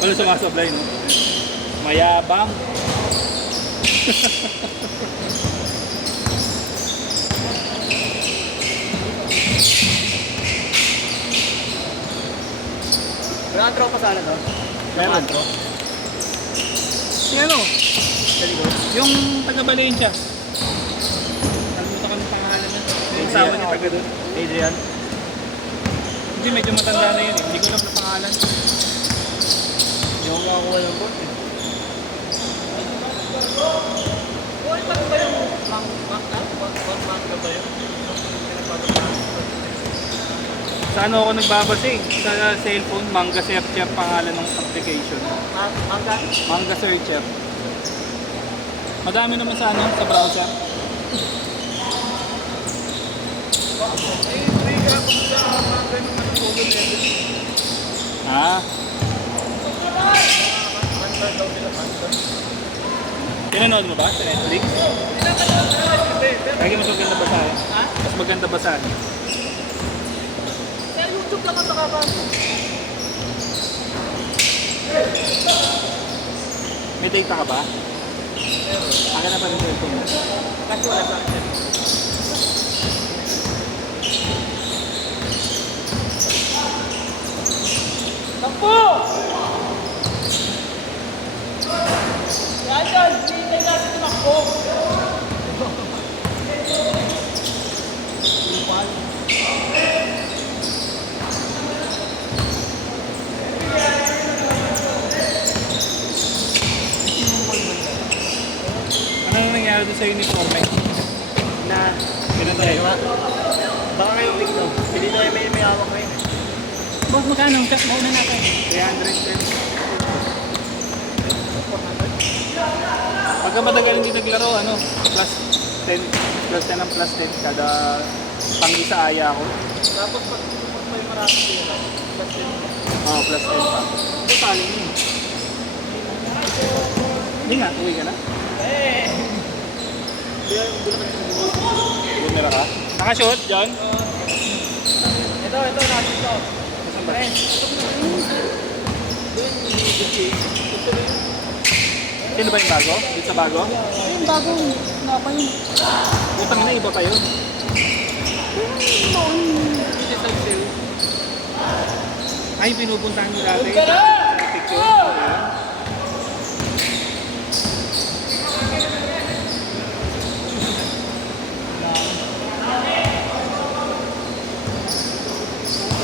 Wala sumasablay, no? Mayabang. Wala kang tropa sana to? Meron. Si ano? Yung taga Valencia. Kalimutan ko ng pangalan niya. Yung asawa niya taga doon. Adrian? Hindi, medyo matanda na yun eh. Hindi ko alam na pangalan. Hindi ako makakuha ng board eh. Buhay pa ba yung manga ba yun? Sa ano ako nagbabase sa cellphone, Manga Searcher pangalan ng application. Manga? Manga Searcher. Madami naman sa ano, sa browser. May gapon sa manga ng ano photo level. Ah, Manga daw nila manga. pinanood mo ba sa Netflix? Lagi mas maganda basahin. Ha? Mas maganda basahin. Sa YouTube lang ang nakabasa. May data ka ba? Akin na pa rin cellphone mo. Kasi wala sa akin. Tampo! Yan dyan! Hindi natin tumakbo! Ano nang nangyari doon sa uniforme? Na, Ganun tayo. baka kayo tigno. Hindi na may hawak ngayon. Boss, magkano? Mauna natin. 310. Pagka matagal hindi naglaro, ano, plus 10 ang plus 10 kada pang-isa aya ako. Tapos pag may maraming pera, plus din. Oo, plus 10 pa. Ito talo mo. Hindi nga, uwi ka na. Bumira ka? Nakashoot, John? Ito, natin ito. Saan ba? Sino ba yung bago? Dito sa bago? Yung bagong napa yun. Utang na, iba pa yun. Yung noon. Dito sa sale. Ay, pinupuntahan mo dati. Huwag ka na! Picture.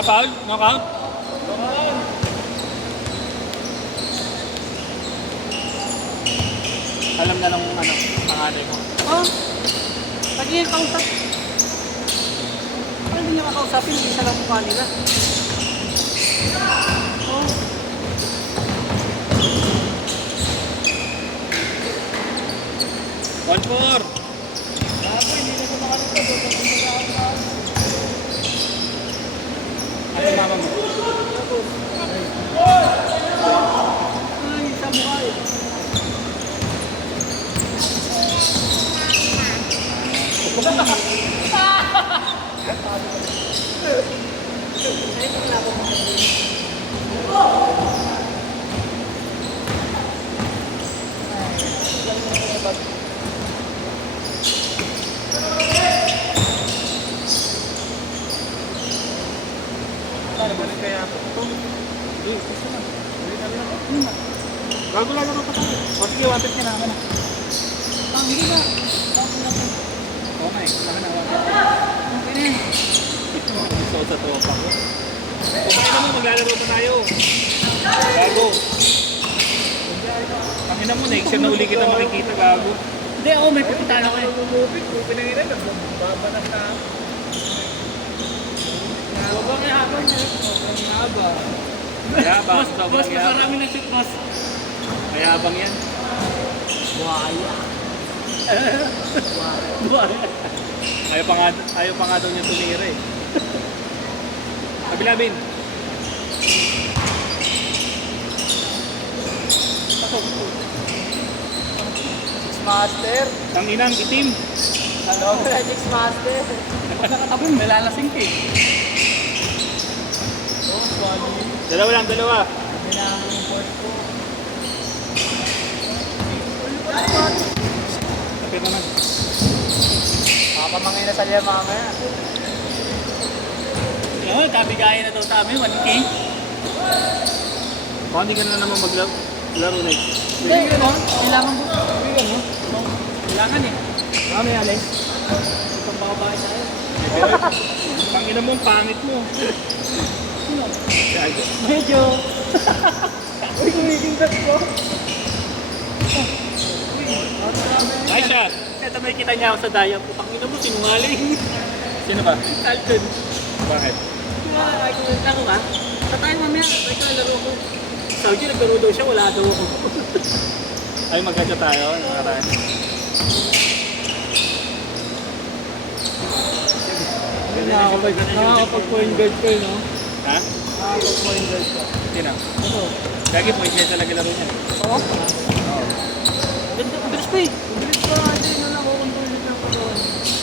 Foul? Knockout? Alam na nung ano, panganay mo. Oh, lagi yung kausap. Parang hindi niya makausapin, hindi siya lang mukha nila. Oh, 1-4. Ako, hindi na kumakalito. Ano yung mama mo? ay, sa mukha eh. Paano ba rin kaya ako? Hindi, gusto na. Bago lang ako pa tayo. O sige, wanted ka na. Ano na? Ah, hindi na. Tapos na po. Oo nga eh. Saka na, wanted. Okay na yan. Ito, gusto ko sa tropa ko. Kumain naman, maglalaro pa tayo. Gago. Pangina mo, next year na uli kita makikita, gago. Hindi, ako may pupuntahan ako eh. Lumupit, kung pinanginan, nagbabanak na. Huwag bang ihabang niya. Mayabang, Boss, sobrang mas yabang. marami na shoot, boss. Mayabang yan. Buhaya. Buhaya. Ayaw pa nga daw niya tumira eh. Kabilabin. Six Master. Ang inang itim. Ano? Six Master. Pag nakatabi mo, may lalasing ka eh. Oh, swali. Dalawa lang, dalawa. Kailangan yung board ko. Tapi naman. Papamangay na sa liya mamaya. Yun, kabigayan na daw sa amin, 1K. Baka hindi ka na naman maglaro next. Hindi, kailangan mo. Kailangan eh. Ano yan, Alex? Itong babae tayo. Pangina mo, ang pangit mo. Sino? Gago. Medyo. Uy, kumikindat ko. Nice shot. Kaya may kita niya ako sa daya. Putangina mo, sinungaling. Sino ba? Alton. Bakit? Ay, kung laro ka, sa tayo mamaya, ay ka laro ko. Sabi naglaro daw siya, wala daw ako. Ay, magkadya tayo. Nakaraan. Nakakapag-point guard ko, no? Ha? Nakakapag-point guard ko. Sino? Ano? Lagi point guard talaga laro niya. Oo? Oo. Ganda, ang bilis pa eh. Ang bilis pa, hindi na nakukontrol yung karoon.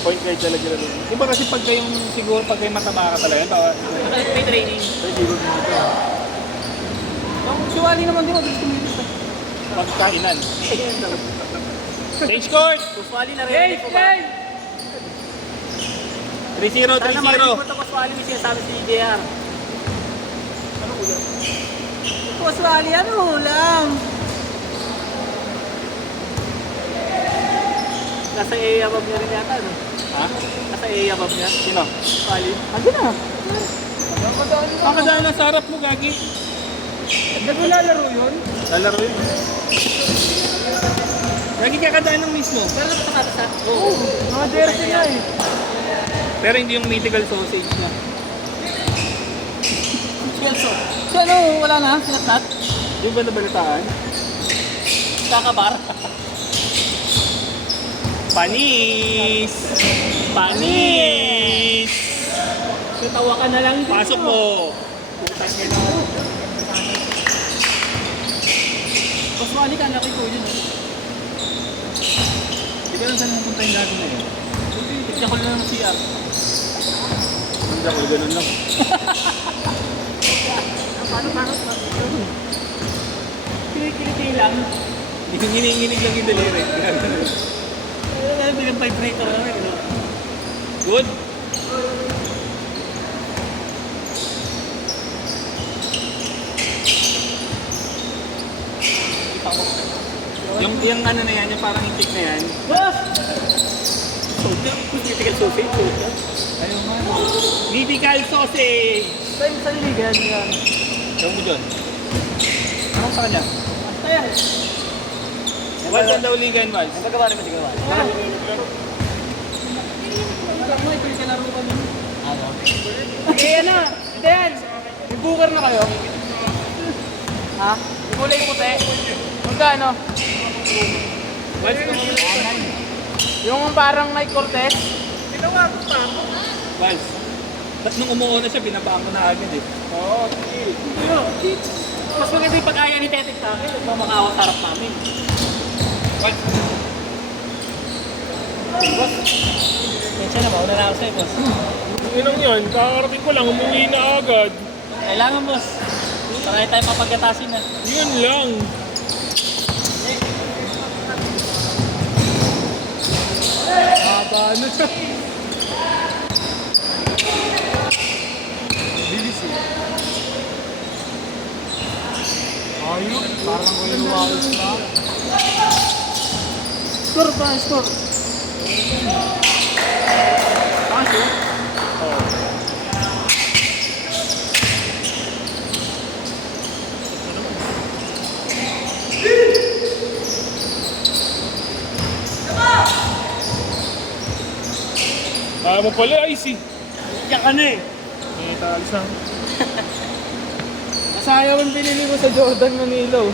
Point guard talaga laro niya. Di ba kasi pag kayong siguro pag kayo mataba ka talaga, baka May training. siguro dito. Ang suwali naman din, mabilis kumilos eh. Pagkainan. Stage court! Suwali na rin. Ko ba? 3-0, 3-0. Sana marinig mo ito, Paswali, may sinasabi si JR. Ano ulam? Paswali, ano ulam? Nasa A-abab niya rin yata, no? Ha? Nasa A-abab niya. Sino? Paswali. Andi na. Kakadaan na sa harap mo, Gagi. Naglalaro yun? Lalaro yun. Gagi kakadaan ng mismo. Pero napakatatas ha? Oo. Mga jersey na eh. Pero hindi yung mythical sausage na. Kelso. Si ano, wala na? Sinatnat? Yung ba nabalitaan? Kakabar? Panis! Panis! Tatawa ka na lang dito. Pasok mo! Putang ka na. Paswali ka, laki ko yun. Di ba lang saan napunta yung gago na yun? Tignan ko lang ng CR. Hindi ako, ganun lang. Paano? Kinikiliti lang. Hinihinginig lang yung daliri. Ano bilang vibrator naman, no? Good? Yung ano na yan, yung parang itik na yan. Boss! Soldier? Critical sausage? Soldier? Ayun nga. Mythical sausage! Saan sa liligan yan? Ewan mo dyan. Anong sa kanya? Basta yan. Wals ang daw ligan, Wals. Ang pagkawa naman sigawa. Ikaw mo, ito yung kalaro kami. Ano? Eh, ano? Ito yan. May booker na kayo? Ha? May kulay puti? Magkano? Wals, ito mo muna. Yung parang Nike Cortez? Wals. Ba't nung umuuna siya, binabaan ko na agad eh. Oo, sige. Mas maganda yung pag-aya ni Tetek sa akin. Nagmamakaawa sa harap namin. Wals. Boss, kaya na mauna na ako sa'yo, boss. Inong yun, kakarating ko lang, umuwi na agad. Kailangan, boss. Saka tayo papagatasin na. Yun lang. Haba na siya. Bilis eh. Ayun, parang ko yung walls na. Score ba? Score. Kaso? Oo. Kaya mo pala, ice eh. Yan ka na eh. Talis na. Masaya yung pinili mo sa Jordan Manilo.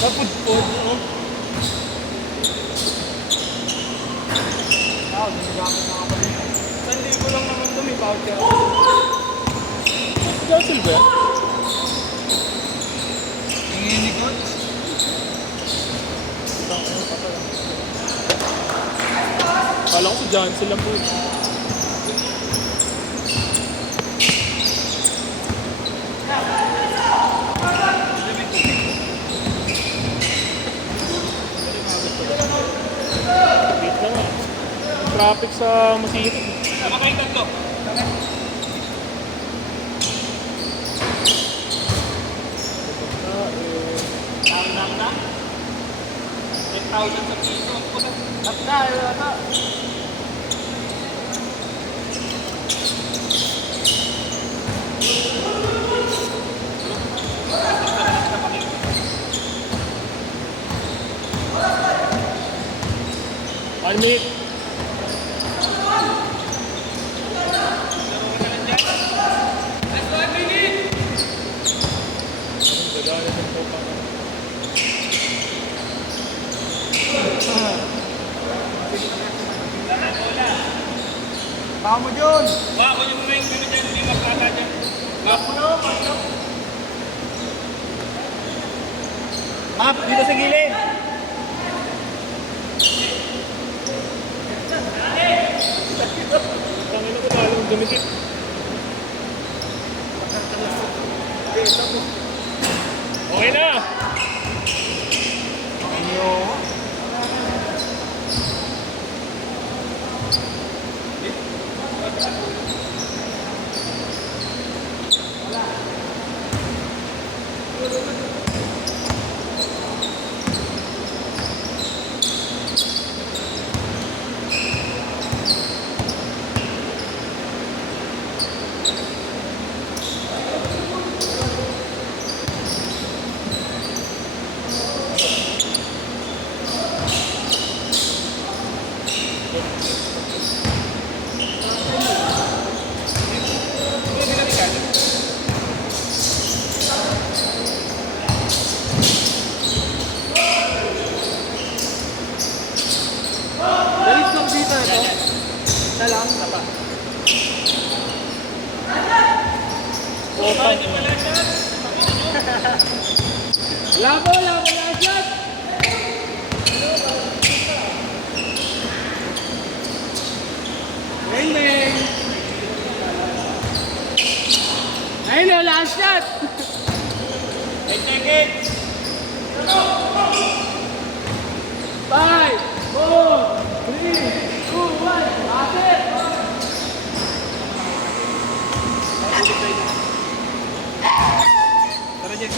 Napudpod, oh. Sandi ko lang naman ito, may voucher. Johnson ba? Tingin ni Coach. Kala ko si Johnson lang po. traffic sa Masiri. Tama kayo tatlo. Tama na. 10,000 sa piso. Tap na, ito. One minute. Baka mo dyan. Wah, ako yung mga yung gano'n dyan. May magkata dyan. Map, dito sa gilid. Tangina ko lalong dumikit. Okay na. Dalis lang dito ito. Isa lang. Labo, labo na shot! Bang, bang! Ayun na, last shot! 10 seconds. 5, 4, 3, 2, 1, pass it! Tara, Jen.